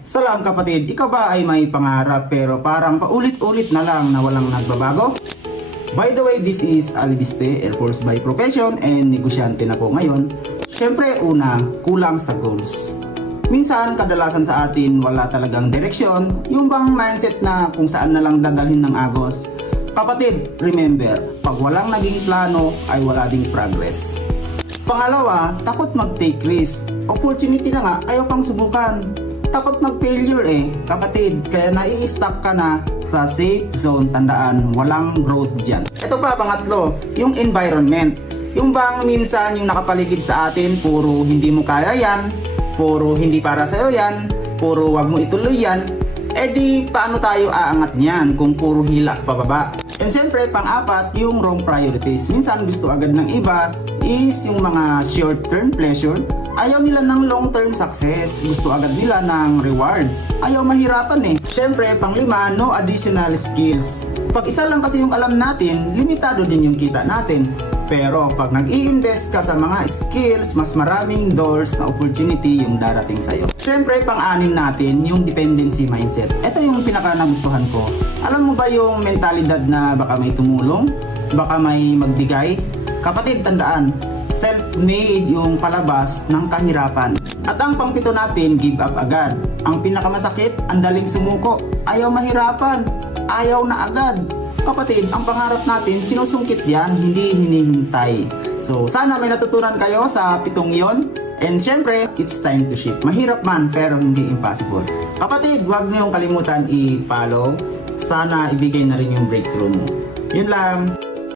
Salam kapatid, ikaw ba ay may pangarap pero parang paulit-ulit na lang na walang nagbabago? By the way, this is Alibiste, Air Force by profession and negosyante na po ngayon. Siyempre, una, kulang sa goals. Minsan, kadalasan sa atin wala talagang direksyon, yung bang mindset na kung saan na lang dadalhin ng agos. Kapatid, remember, pag walang naging plano ay wala ding progress. Pangalawa, takot mag-take risk. Opportunity na nga, ayaw pang subukan. Takot mag-failure kapatid, kaya nai-stuck ka na sa safe zone. Tandaan, walang growth dyan. Ito pa, pangatlo, yung environment. Yung bang minsan yung nakapaligid sa atin, puro hindi mo kaya yan, puro hindi para sa'yo yan, puro wag mo ituloy yan, di paano tayo aangat niyan kung puro hila pababa? And siyempre, pang-apat, yung wrong priorities. Minsan gusto agad ng iba is yung mga short-term pleasure. Ayaw nila ng long-term success. Gusto agad nila ng rewards. Ayaw mahirapan Siyempre, pang-lima, no additional skills. Pag isa lang kasi yung alam natin, limitado din yung kita natin. Pero pag nag-i-invest ka sa mga skills, mas maraming doors na opportunity yung darating sa'yo. Siyempre, pang-anim natin, yung dependency mindset. Ito yung pinaka-nagustuhan ko. Alam mo ba yung mentalidad na baka may tumulong? Baka may magbigay? Kapatid, tandaan, self-made yung palabas ng kahirapan. At ang pangpito natin, give up agad. Ang pinakamasakit, ang daling sumuko. Ayaw mahirapan. Ayaw na agad. Kapatid, ang pangarap natin, sinusungkit yan, hindi hinihintay. So, sana may natutunan kayo sa pitong yon. And syempre, it's time to shift. Mahirap man, pero hindi impossible. Kapatid, huwag niyong kalimutan i-follow. Sana ibigay na rin yung breakthrough mo. Yun lang.